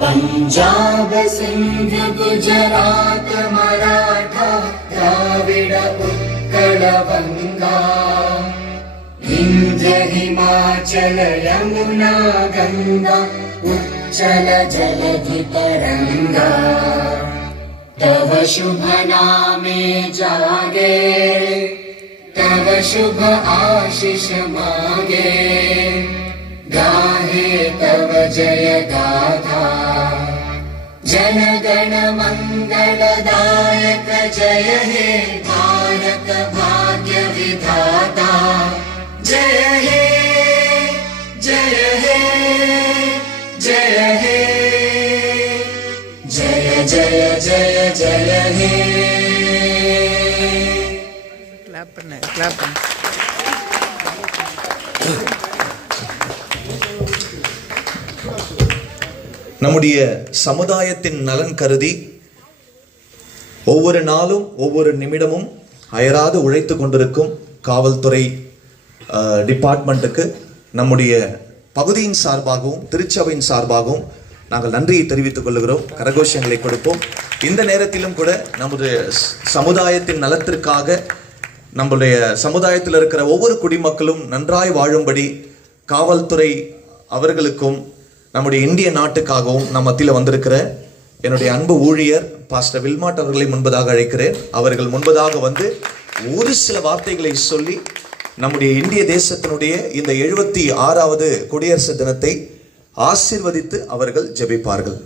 पंजाब सिंध गुजरात मराठा द्राविड उत्कल बंगा विंध्य हिमाचल यमुना गंगा उच्चल जलधि तरंगा तव शुभ नामे जागे तव शुभ आशीष मांगे गाहे तव जय गाथा जन गण मंगलदायक जय हे भारत भाग्य विधाता जय हे जय हे जय हे जय जय जय जय हे। क्लैप करना நம்முடைய சமுதாயத்தின் நலன் கருதி ஒவ்வொரு நாளும் ஒவ்வொரு நிமிடமும் அயராது உழைத்து கொண்டிருக்கும் காவல்துறை டிபார்ட்மெண்ட்டுக்கு நம்முடைய பகுதியின் சார்பாகவும் திருச்சபையின் சார்பாகவும் நாங்கள் நன்றியை தெரிவித்துக் கொள்கிறோம். கரகோஷங்களை கொடுப்போம். இந்த நேரத்திலும் கூட நமது சமுதாயத்தின் நலத்திற்காக நம்முடைய சமுதாயத்தில் இருக்கிற ஒவ்வொரு குடிமக்களும் நன்றாய் வாழும்படி காவல்துறை அவர்களுக்கும் நம்முடைய இந்திய நாட்டுக்காகவும் நம் மத்தியில் வந்திருக்கிற என்னுடைய அன்பு ஊழியர் பாஸ்டர் வில்மாட் அவர்களை முன்பதாக அழைக்கிறேன். அவர்கள் முன்பதாக வந்து ஒரு சில வார்த்தைகளை சொல்லி நம்முடைய இந்திய தேசத்தினுடைய இந்த 76வது குடியரசு தினத்தை ஆசீர்வதித்து அவர்கள் ஜெபிப்பார்கள்.